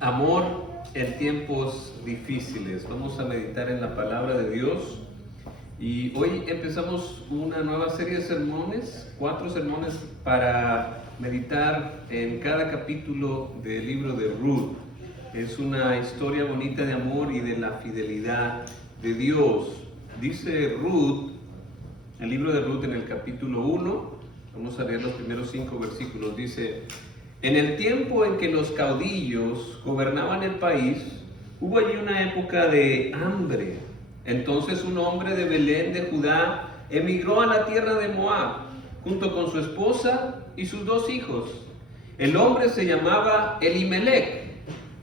Amor en tiempos difíciles. Vamos a meditar en la palabra de Dios y hoy empezamos una nueva serie de sermones, 4 sermones para meditar en cada capítulo del libro de Ruth. Es una historia bonita de amor y de la fidelidad de Dios. Dice Ruth, el libro de Ruth en el capítulo 1, vamos a leer los primeros 5 versículos, dice: en el tiempo en que los caudillos gobernaban el país, hubo allí una época de hambre. Entonces un hombre de Belén de Judá emigró a la tierra de Moab, junto con su esposa y sus 2 hijos. El hombre se llamaba Elimelec,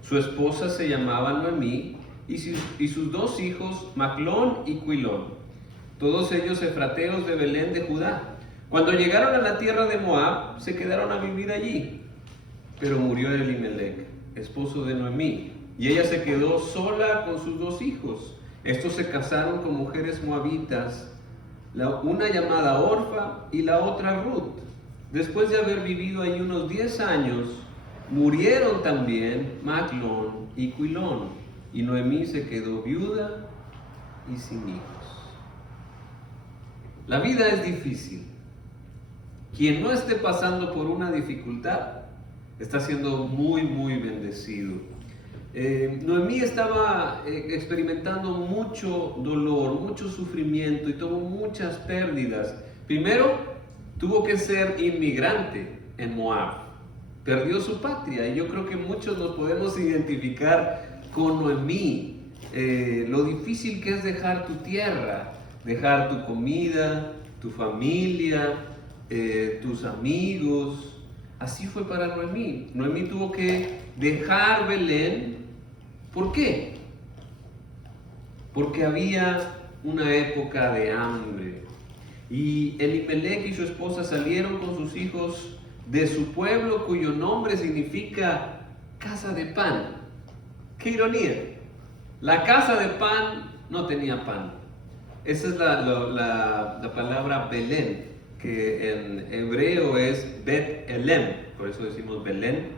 su esposa se llamaba Noemí, y sus 2 hijos Maclón y Cuilón, todos ellos efrateos de Belén de Judá. Cuando llegaron a la tierra de Moab, se quedaron a vivir allí. Pero murió Elimelec, esposo de Noemí, y ella se quedó sola con sus 2 hijos. Estos se casaron con mujeres moabitas, una llamada Orfa y la otra Ruth. Después de haber vivido ahí unos 10 años, murieron también Maclón y Cuilón, y Noemí se quedó viuda y sin hijos. La vida es difícil. Quien no esté pasando por una dificultad está siendo muy bendecido. Noemí estaba experimentando mucho dolor, mucho sufrimiento y tuvo muchas pérdidas. Primero, tuvo que ser inmigrante en Moab. Perdió su patria y yo creo que muchos nos podemos identificar con Noemí. Lo difícil que es dejar tu tierra, dejar tu comida, tu familia, tus amigos. Así fue para Noemí. Noemí tuvo que dejar Belén. ¿Por qué? Porque había una época de hambre. Y Elimelec y su esposa salieron con sus hijos de su pueblo, cuyo nombre significa casa de pan. ¡Qué ironía! La casa de pan no tenía pan. Esa es la palabra Belén, que en hebreo es Bet Elem, por eso decimos Belén,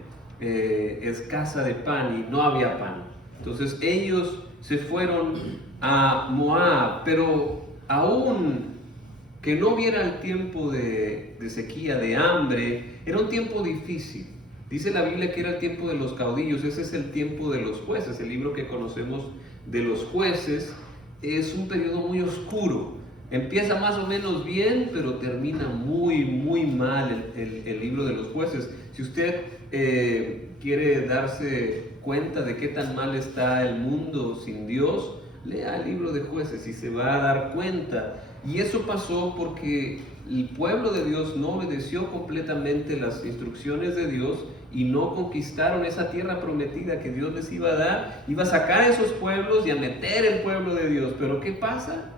es casa de pan y no había pan. Entonces ellos se fueron a Moab, pero aún que no hubiera el tiempo de sequía, de hambre, era un tiempo difícil. Dice la Biblia que era el tiempo de los caudillos, ese es el tiempo de los jueces. El libro que conocemos de los jueces es un periodo muy oscuro. Empieza más o menos bien, pero termina muy mal el libro de los jueces. Si usted quiere darse cuenta de qué tan mal está el mundo sin Dios, lea el libro de jueces y se va a dar cuenta. Y eso pasó porque el pueblo de Dios no obedeció completamente las instrucciones de Dios y no conquistaron esa tierra prometida que Dios les iba a dar. Iba a sacar a esos pueblos y a meter el pueblo de Dios. Pero ¿qué pasa?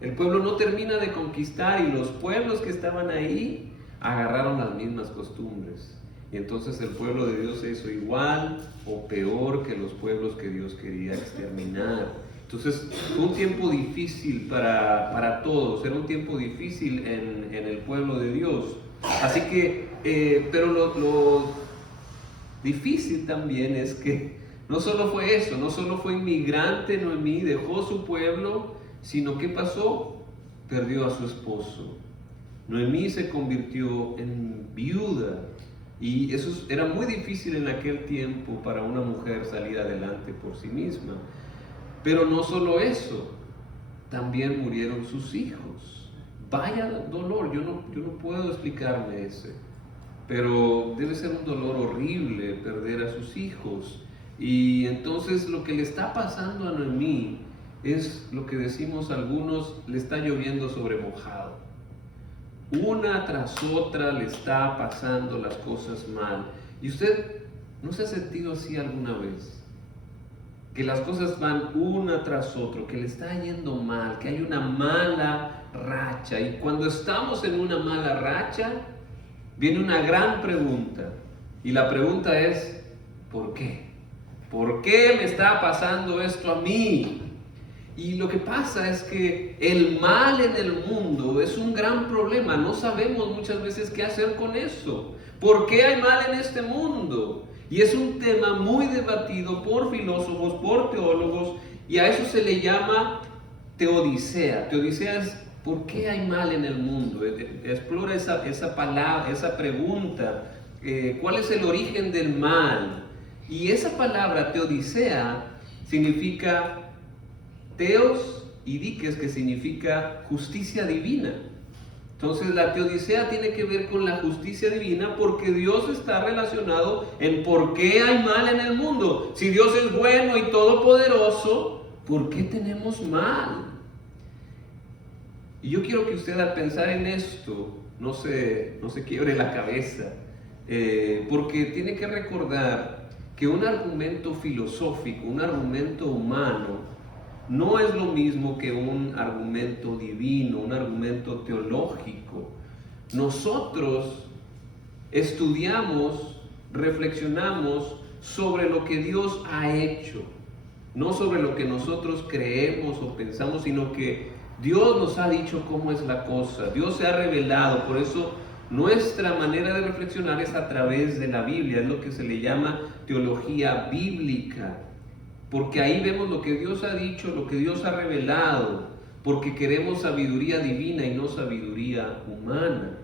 El pueblo no termina de conquistar y los pueblos que estaban ahí agarraron las mismas costumbres. Y entonces el pueblo de Dios se hizo igual o peor que los pueblos que Dios quería exterminar. Entonces fue un tiempo difícil para todos, era un tiempo difícil en el pueblo de Dios. Así que, pero lo difícil también es que no solo fue eso, no solo fue inmigrante Noemí, dejó su pueblo, sino ¿qué pasó? Perdió a su esposo. Noemí se convirtió en viuda y eso era muy difícil en aquel tiempo para una mujer salir adelante por sí misma. Pero no solo eso, también murieron sus hijos. Vaya dolor, yo no puedo explicarme ese, pero debe ser un dolor horrible perder a sus hijos. Y entonces lo que le está pasando a Noemí es lo que decimos algunos, le está lloviendo sobre mojado. Una tras otra le está pasando las cosas mal. ¿Y usted no se ha sentido así alguna vez? Que las cosas van una tras otra, que le está yendo mal, que hay una mala racha. Y cuando estamos en una mala racha, viene una gran pregunta. Y la pregunta es, ¿por qué? ¿Por qué me está pasando esto a mí? Y lo que pasa es que el mal en el mundo es un gran problema. No sabemos muchas veces qué hacer con eso. ¿Por qué hay mal en este mundo? Y es un tema muy debatido por filósofos, por teólogos, y a eso se le llama teodicea. Teodicea es ¿por qué hay mal en el mundo? Explora esa palabra, esa pregunta. ¿Cuál es el origen del mal? Y esa palabra teodicea significa teos y diques, que significa justicia divina. Entonces la teodicea tiene que ver con la justicia divina, porque Dios está relacionado en por qué hay mal en el mundo. Si Dios es bueno y todopoderoso, ¿por qué tenemos mal? Y yo quiero que usted, al pensar en esto, no se quiebre la cabeza, porque tiene que recordar que un argumento filosófico, un argumento humano, no es lo mismo que un argumento divino, un argumento teológico. Nosotros estudiamos, reflexionamos sobre lo que Dios ha hecho, no sobre lo que nosotros creemos o pensamos, sino que Dios nos ha dicho cómo es la cosa. Dios se ha revelado. Por eso nuestra manera de reflexionar es a través de la Biblia. Es lo que se le llama teología bíblica, porque ahí vemos lo que Dios ha dicho, lo que Dios ha revelado, porque queremos sabiduría divina y no sabiduría humana.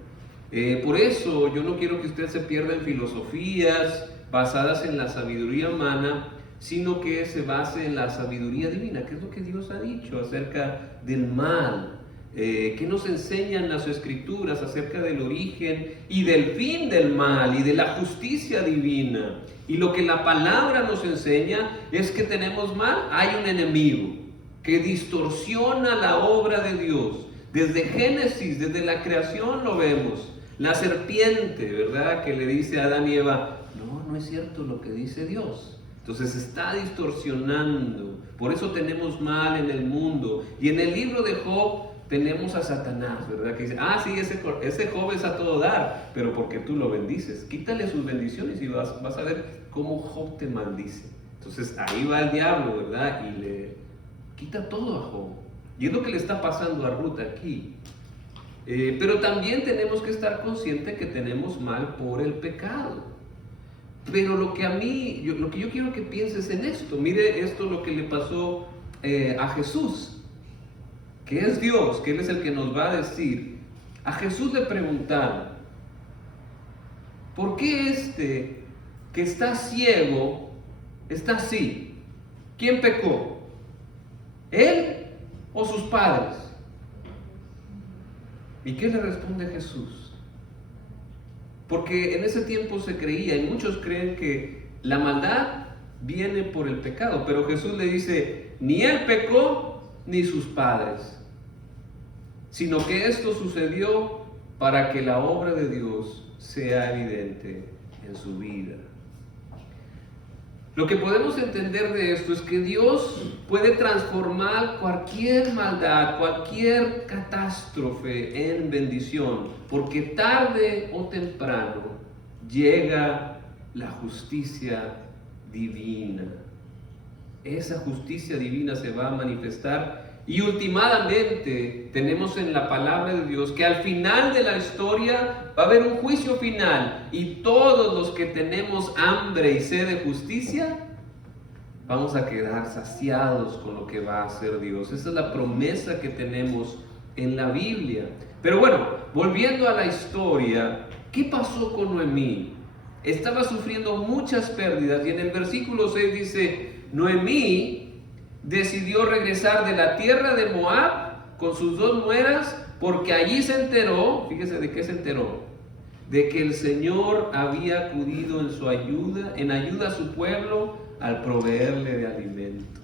Por eso yo no quiero que usted se pierda en filosofías basadas en la sabiduría humana, sino que se base en la sabiduría divina, que es lo que Dios ha dicho acerca del mal, que nos enseñan las Escrituras acerca del origen y del fin del mal y de la justicia divina. Y lo que la palabra nos enseña es que tenemos mal, hay un enemigo que distorsiona la obra de Dios. Desde Génesis, desde la creación lo vemos. La serpiente, ¿verdad?, que le dice a Adán y Eva, no es cierto lo que dice Dios. Entonces está distorsionando. Por eso tenemos mal en el mundo. Y en el libro de Job tenemos a Satanás, ¿verdad?, que dice, sí, ese Job es a todo dar, pero porque tú lo bendices. Quítale sus bendiciones y vas a ver cómo Job te maldice. Entonces ahí va el diablo, ¿verdad?, y le quita todo a Job. Y es lo que le está pasando a Ruth aquí. Pero también tenemos que estar conscientes que tenemos mal por el pecado. Pero lo que yo quiero que pienses en esto. Mire esto, lo que le pasó a Jesús, que es Dios, que Él es el que nos va a decir. A Jesús le preguntaron, ¿por qué este que está ciego está así? ¿Quién pecó? ¿Él o sus padres? ¿Y qué le responde Jesús? Porque en ese tiempo se creía, y muchos creen, que la maldad viene por el pecado, pero Jesús le dice, ni él pecó ni sus padres, sino que esto sucedió para que la obra de Dios sea evidente en su vida. Lo que podemos entender de esto es que Dios puede transformar cualquier maldad, cualquier catástrofe en bendición, porque tarde o temprano llega la justicia divina. Esa justicia divina se va a manifestar y últimamente tenemos en la palabra de Dios que al final de la historia va a haber un juicio final, y todos los que tenemos hambre y sed de justicia vamos a quedar saciados con lo que va a hacer Dios. Esa es la promesa que tenemos en la Biblia. Pero bueno, volviendo a la historia, ¿qué pasó con Noemí? Estaba sufriendo muchas pérdidas, y en el versículo 6 dice, Noemí decidió regresar de la tierra de Moab con sus 2 nueras, porque allí se enteró, fíjese de qué se enteró, de que el Señor había acudido en ayuda a su pueblo al proveerle de alimento.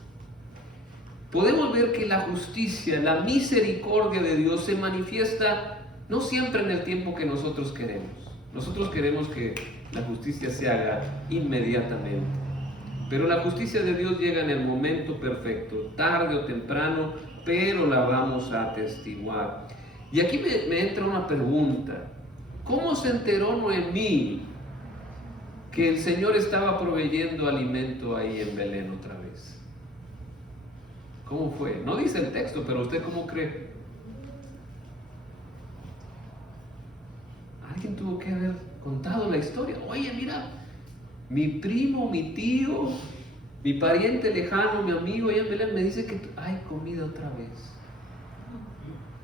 Podemos ver que la justicia, la misericordia de Dios se manifiesta no siempre en el tiempo que nosotros queremos. Nosotros queremos que la justicia se haga inmediatamente. Pero la justicia de Dios llega en el momento perfecto, tarde o temprano, pero la vamos a atestiguar. Y aquí me entra una pregunta. ¿Cómo se enteró Noemí que el Señor estaba proveyendo alimento ahí en Belén otra vez? ¿Cómo fue? No dice el texto, pero ¿usted cómo cree? Alguien tuvo que haber contado la historia. Oye, mira, mi primo, mi tío, mi pariente lejano, mi amigo allá en Belén me dice que hay comida otra vez.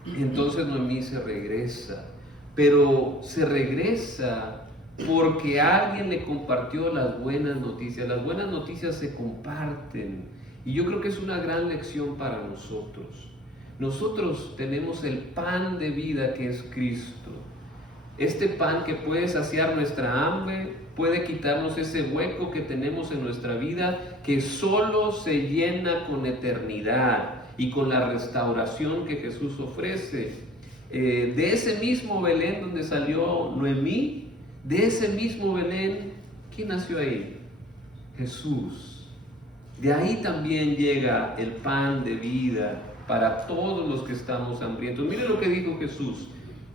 Y entonces Noemí se regresa, pero se regresa porque alguien le compartió las buenas noticias. Las buenas noticias se comparten y yo creo que es una gran lección para nosotros. Nosotros tenemos el pan de vida que es Cristo. Este pan que puede saciar nuestra hambre, puede quitarnos ese hueco que tenemos en nuestra vida, que solo se llena con eternidad y con la restauración que Jesús ofrece. De ese mismo Belén donde salió Noemí, de ese mismo Belén, ¿quién nació ahí? Jesús. De ahí también llega el pan de vida para todos los que estamos hambrientos. Mire lo que dijo Jesús.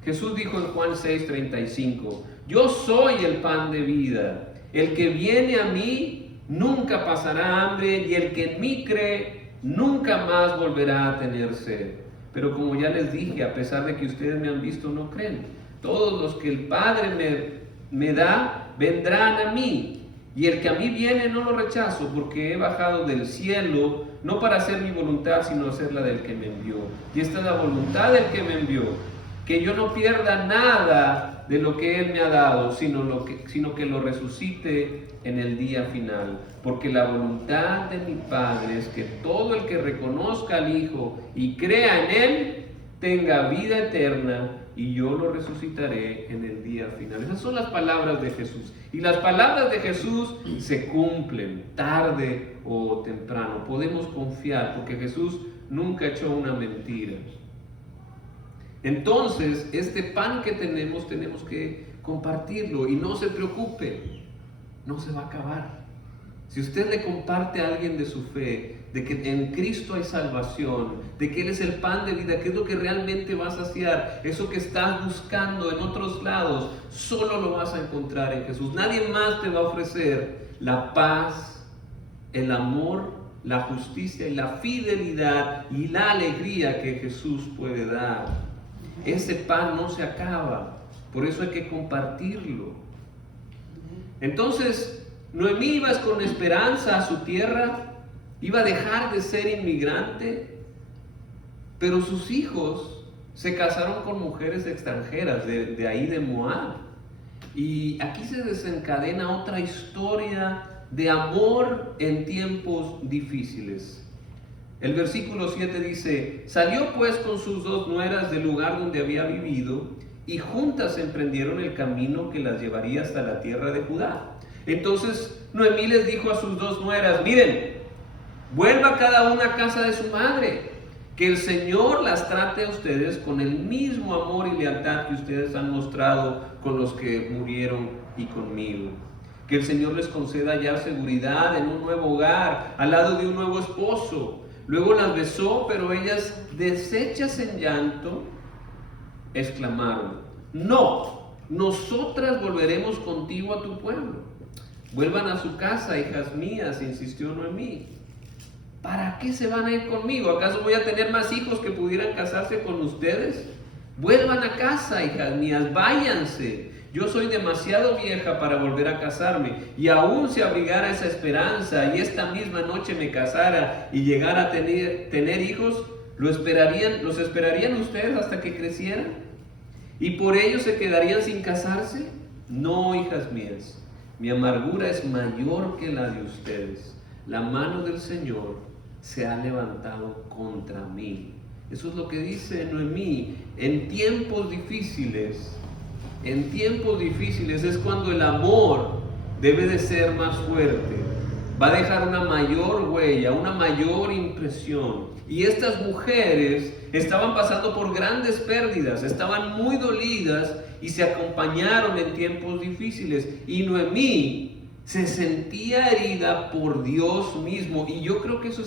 Jesús dijo en Juan 6:35, yo soy el pan de vida. El que viene a mí nunca pasará hambre y el que en mí cree nunca más volverá a tener sed. Pero como ya les dije, a pesar de que ustedes me han visto, no creen. Todos los que el Padre me da, vendrán a mí. Y el que a mí viene no lo rechazo, porque he bajado del cielo, no para hacer mi voluntad, sino hacer la del que me envió. Y esta es la voluntad del que me envió, que yo no pierda nada de lo que Él me ha dado, sino que lo resucite en el día final. Porque la voluntad de mi Padre es que todo el que reconozca al Hijo y crea en Él, tenga vida eterna, y yo lo resucitaré en el día final. Esas son las palabras de Jesús. Y las palabras de Jesús se cumplen, tarde o temprano. Podemos confiar, porque Jesús nunca echó una mentira. Entonces, este pan que tenemos que compartirlo. Y no se preocupe, no se va a acabar. Si usted le comparte a alguien de su fe, de que en Cristo hay salvación, de que Él es el pan de vida, que es lo que realmente va a saciar, eso que estás buscando en otros lados, solo lo vas a encontrar en Jesús. Nadie más te va a ofrecer la paz, el amor, la justicia y la fidelidad y la alegría que Jesús puede dar. Ese pan no se acaba, por eso hay que compartirlo. Entonces, Noemí iba con esperanza a su tierra, iba a dejar de ser inmigrante, pero sus hijos se casaron con mujeres extranjeras de ahí de Moab. Y aquí se desencadena otra historia de amor en tiempos difíciles. El versículo 7 dice, salió pues con sus 2 nueras del lugar donde había vivido y juntas emprendieron el camino que las llevaría hasta la tierra de Judá. Entonces Noemí les dijo a sus 2 nueras, miren, vuelva cada una a casa de su madre, que el Señor las trate a ustedes con el mismo amor y lealtad que ustedes han mostrado con los que murieron y conmigo. Que el Señor les conceda hallar seguridad en un nuevo hogar, al lado de un nuevo esposo. Luego las besó, pero ellas, deshechas en llanto, exclamaron, no, nosotras volveremos contigo a tu pueblo. Vuelvan a su casa, hijas mías, insistió Noemí. ¿Para qué se van a ir conmigo? ¿Acaso voy a tener más hijos que pudieran casarse con ustedes? Vuelvan a casa, hijas mías, váyanse. Yo soy demasiado vieja para volver a casarme, y aún si abrigara esa esperanza y esta misma noche me casara y llegara a tener hijos, ¿los esperarían ustedes hasta que crecieran? ¿Y por ello se quedarían sin casarse? No, hijas mías. Mi amargura es mayor que la de ustedes. La mano del Señor se ha levantado contra mí. Eso es lo que dice Noemí. En tiempos difíciles es cuando el amor debe de ser más fuerte. Va a dejar una mayor huella, una mayor impresión. Y estas mujeres estaban pasando por grandes pérdidas, estaban muy dolidas y se acompañaron en tiempos difíciles. Y Noemí se sentía herida por Dios mismo. Y yo creo que eso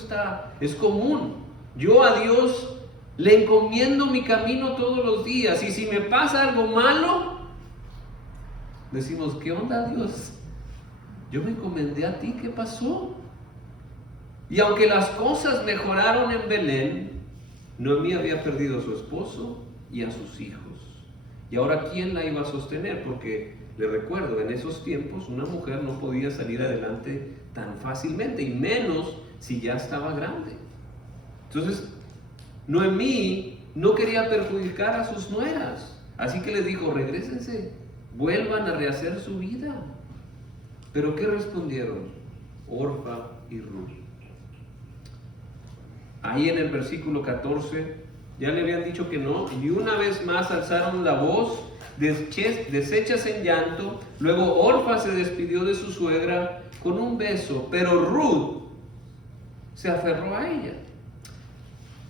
es común. Yo a Dios le encomiendo mi camino todos los días. Y si me pasa algo malo, decimos, ¿qué onda, Dios? Yo me encomendé a ti, ¿qué pasó? Y aunque las cosas mejoraron en Belén, Noemí había perdido a su esposo y a sus hijos. Y ahora, ¿quién la iba a sostener? Porque Les recuerdo, en esos tiempos una mujer no podía salir adelante tan fácilmente, y menos si ya estaba grande. Entonces, Noemí no quería perjudicar a sus nueras, así que les dijo: regrésense, vuelvan a rehacer su vida. ¿Pero qué respondieron Orfa y Ruth? Ahí en el versículo 14 ya le habían dicho que no, y una vez más alzaron la voz, deshechas en llanto. Luego Orfa se despidió de su suegra con un beso, pero Ruth se aferró a ella.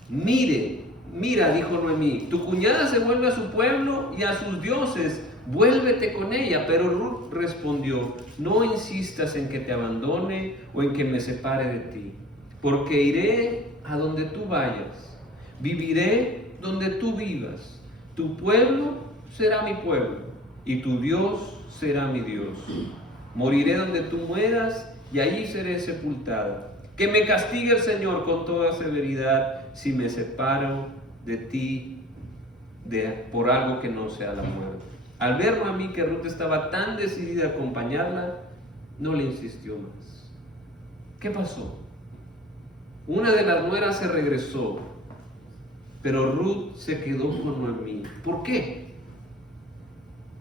Mira, dijo Noemí, tu cuñada se vuelve a su pueblo y a sus dioses, vuélvete con ella. Pero Ruth respondió: no insistas en que te abandone o en que me separe de ti, porque iré a donde tú vayas, viviré donde tú vivas, tu pueblo será mi pueblo y tu Dios será mi Dios. Moriré donde tú mueras y allí seré sepultada. Que me castigue el Señor con toda severidad si me separo de ti por algo que no sea la muerte. Al ver Noemí que Ruth estaba tan decidida a acompañarla, no le insistió más. ¿Qué pasó? Una de las nueras se regresó, pero Ruth se quedó con Noemí. ¿Por qué?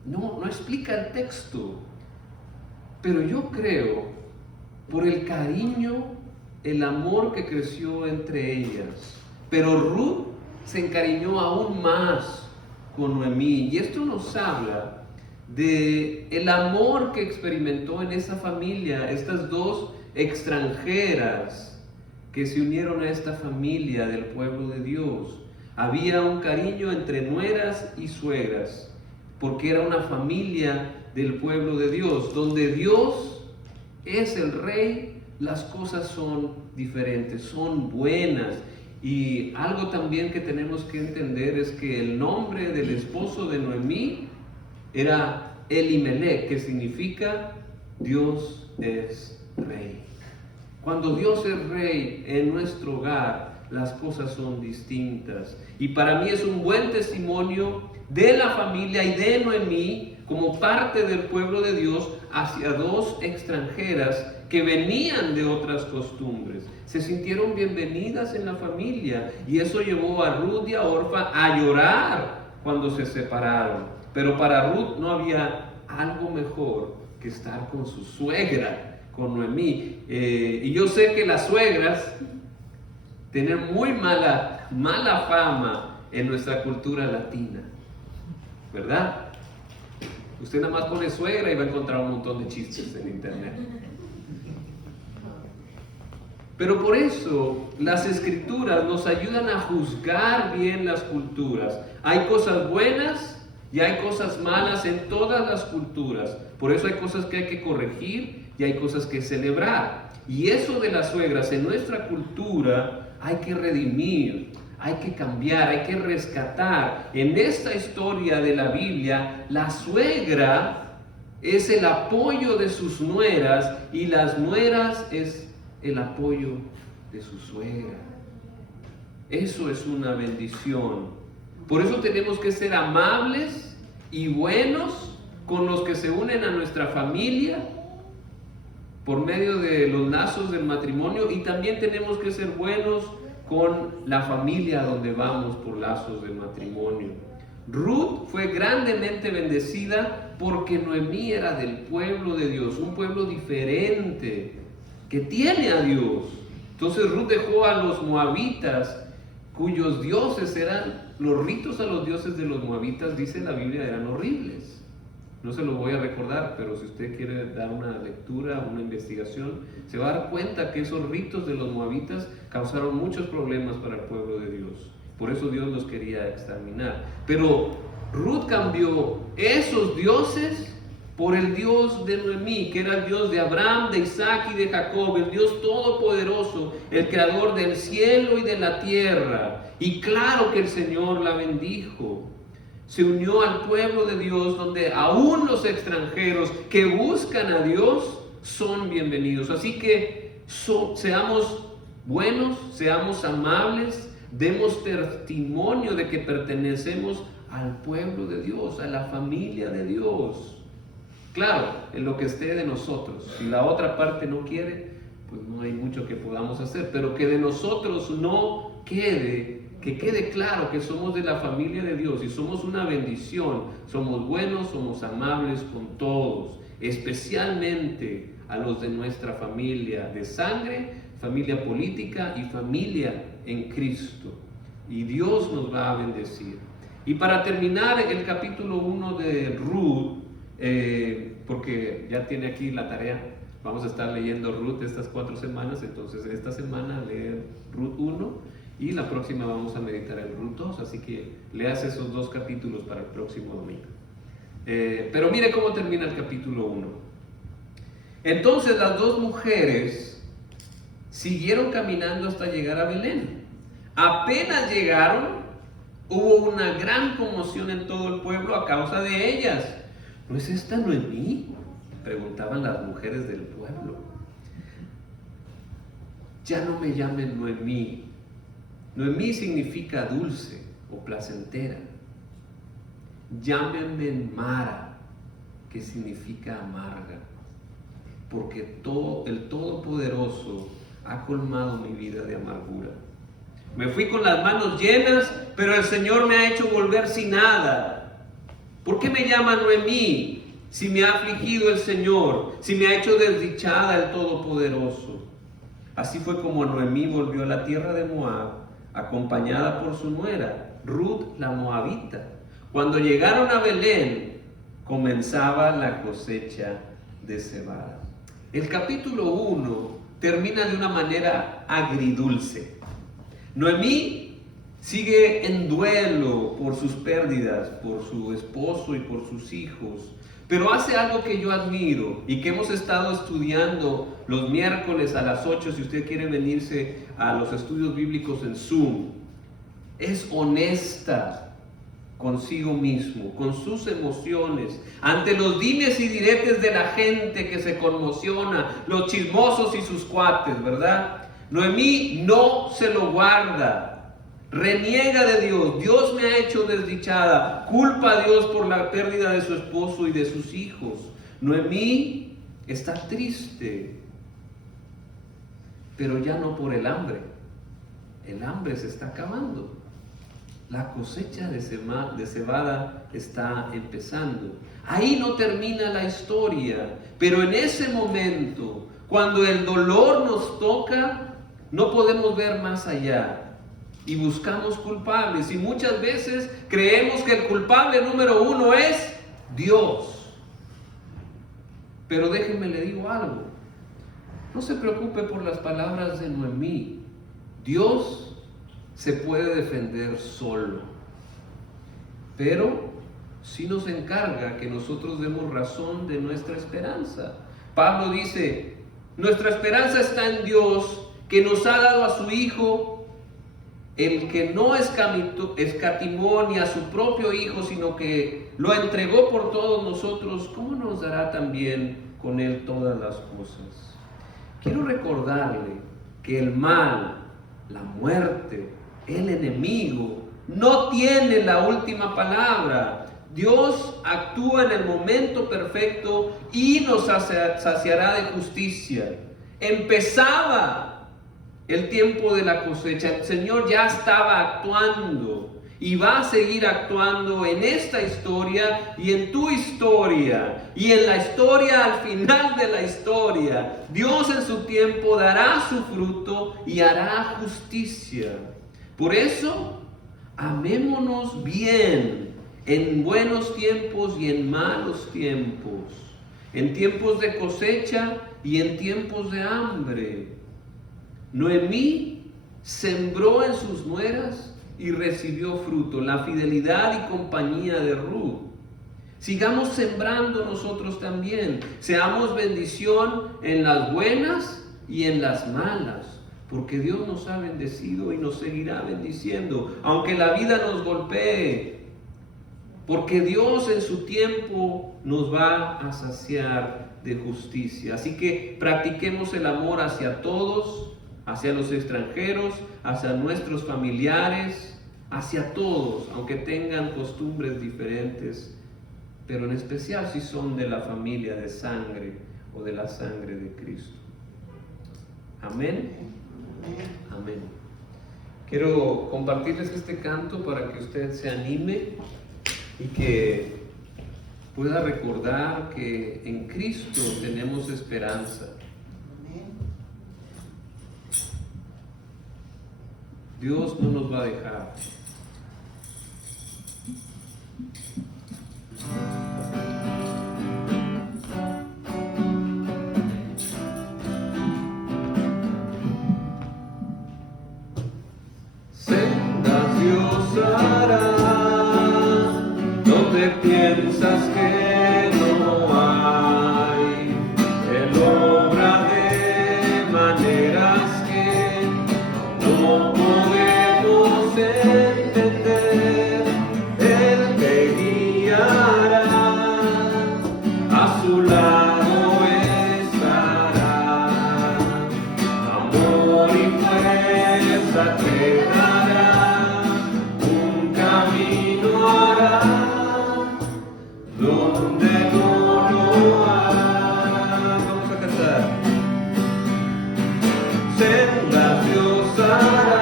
No explica el texto, pero yo creo por el cariño, el amor que creció entre ellas. Pero Ruth se encariñó aún más con Noemí, y esto nos habla de el amor que experimentó en esa familia estas dos extranjeras que se unieron a esta familia del pueblo de Dios. Había un cariño entre nueras y suegras, porque era una familia del pueblo de Dios. Donde Dios es el rey, las cosas son diferentes, son buenas. Y algo también que tenemos que entender es que el nombre del esposo de Noemí era Elimelech, que significa Dios es rey. Cuando Dios es rey en nuestro hogar, las cosas son distintas. Y para mí es un buen testimonio de la familia y de Noemí como parte del pueblo de Dios hacia dos extranjeras que venían de otras costumbres. Se sintieron bienvenidas en la familia, y eso llevó a Ruth y a Orfa a llorar cuando se separaron. Pero para Ruth no había algo mejor que estar con su suegra, con Noemí. Y yo sé que las suegras tienen muy mala fama en nuestra cultura latina, ¿verdad? Usted nada más pone suegra y va a encontrar un montón de chistes en internet. Pero por eso las escrituras nos ayudan a juzgar bien las culturas. Hay cosas buenas y hay cosas malas en todas las culturas. Por eso hay cosas que hay que corregir y hay cosas que celebrar. Y eso de las suegras en nuestra cultura hay que redimir, hay que cambiar, hay que rescatar. En esta historia de la Biblia, la suegra es el apoyo de sus nueras y las nueras es el apoyo de su suegra. Eso es una bendición. Por eso tenemos que ser amables y buenos con los que se unen a nuestra familia por medio de los lazos del matrimonio, y también tenemos que ser buenos con la familia donde vamos por lazos del matrimonio. Ruth fue grandemente bendecida porque Noemí era del pueblo de Dios, un pueblo diferente que tiene a Dios. Entonces Ruth dejó a los moabitas, cuyos dioses eran, los ritos a los dioses de los moabitas, dice la Biblia, eran horribles. No se lo voy a recordar, pero si usted quiere dar una lectura, una investigación, se va a dar cuenta que esos ritos de los moabitas causaron muchos problemas para el pueblo de Dios. Por eso Dios los quería exterminar. Pero Ruth cambió esos dioses por el Dios de Noemí, que era el Dios de Abraham, de Isaac y de Jacob, el Dios todopoderoso, el creador del cielo y de la tierra. Y claro que el Señor la bendijo. Se unió al pueblo de Dios, donde aún los extranjeros que buscan a Dios son bienvenidos. Así que seamos buenos, seamos amables, demos testimonio de que pertenecemos al pueblo de Dios, a la familia de Dios. Claro, en lo que esté de nosotros. Si la otra parte no quiere, pues no hay mucho que podamos hacer, pero que de nosotros no quede, que quede claro que somos de la familia de Dios y somos una bendición, somos buenos, somos amables con todos, especialmente a los de nuestra familia de sangre, familia política y familia en Cristo. Y Dios nos va a bendecir. Y para terminar el capítulo 1 de Ruth, porque ya tiene aquí la tarea, vamos a estar leyendo Ruth estas 4 semanas, entonces esta semana leer Ruth 1 y la próxima vamos a meditar en Ruth 2, así que leas esos 2 capítulos para el próximo domingo. Pero mire cómo termina el capítulo 1. Entonces las 2 mujeres siguieron caminando hasta llegar a Belén. Apenas llegaron, hubo una gran conmoción en todo el pueblo a causa de ellas. ¿No es esta Noemí?, preguntaban las mujeres del pueblo. Ya no me llamen Noemí. Noemí significa dulce o placentera. Llámenme Mara, que significa amarga, porque el Todopoderoso ha colmado mi vida de amargura. Me fui con las manos llenas, pero el Señor me ha hecho volver sin nada. ¿Por qué me llama Noemí si me ha afligido el Señor, si me ha hecho desdichada el Todopoderoso? Así fue como Noemí volvió a la tierra de Moab, acompañada por su nuera, Ruth la Moabita. Cuando llegaron a Belén, comenzaba la cosecha de cebada. El capítulo 1 termina de una manera agridulce. Noemí sigue en duelo por sus pérdidas, por su esposo y por sus hijos, pero hace algo que yo admiro y que hemos estado estudiando los miércoles a las 8, si usted quiere venirse a los estudios bíblicos en Zoom. Es honesta consigo mismo, con sus emociones, ante los dimes y diretes de la gente que se conmociona, los chismosos y sus cuates, ¿verdad? Noemí no se lo guarda. Reniega de Dios. Dios me ha hecho desdichada. Culpa a Dios por la pérdida de su esposo y de sus hijos. Noemí está triste, pero ya no por el hambre. El hambre se está acabando. La cosecha de cebada está empezando. Ahí no termina la historia, pero en ese momento, cuando el dolor nos toca, no podemos ver más allá. Y buscamos culpables, y muchas veces creemos que el culpable número 1 es Dios. Pero déjenme le digo algo, no se preocupe por las palabras de Noemí. Dios se puede defender solo, pero sí nos encarga que nosotros demos razón de nuestra esperanza. Pablo dice, nuestra esperanza está en Dios, que nos ha dado a su Hijo, el que no escatimó ni a su propio Hijo, sino que lo entregó por todos nosotros. ¿Cómo nos dará también con Él todas las cosas? Quiero recordarle que el mal, la muerte, el enemigo, no tiene la última palabra. Dios actúa en el momento perfecto y nos saciará de justicia. Empezaba el tiempo de la cosecha. El Señor ya estaba actuando y va a seguir actuando en esta historia y en tu historia y en la historia al final de la historia. Dios en su tiempo dará su fruto y hará justicia. Por eso, amémonos bien en buenos tiempos y en malos tiempos, en tiempos de cosecha y en tiempos de hambre. Noemí sembró en sus nueras y recibió fruto, la fidelidad y compañía de Ruth. Sigamos sembrando nosotros también, seamos bendición en las buenas y en las malas, porque Dios nos ha bendecido y nos seguirá bendiciendo, aunque la vida nos golpee, porque Dios en su tiempo nos va a saciar de justicia. Así que practiquemos el amor hacia todos, hacia los extranjeros, hacia nuestros familiares, hacia todos, aunque tengan costumbres diferentes. pero en especial si son de la familia de sangre o de la sangre de Cristo. Amén. Amén. Quiero compartirles este canto para que usted se anime y que pueda recordar que en Cristo tenemos esperanza. Dios no nos va a dejar. Sendas Dios hará, donde piensas que no hay. Él obra de maneras que no podemos entender. Él te guiará, a su lado estará. Amor y fuerza te dará, un camino hará donde no lo hay. Vamos a cantar. Sendas Dios hará.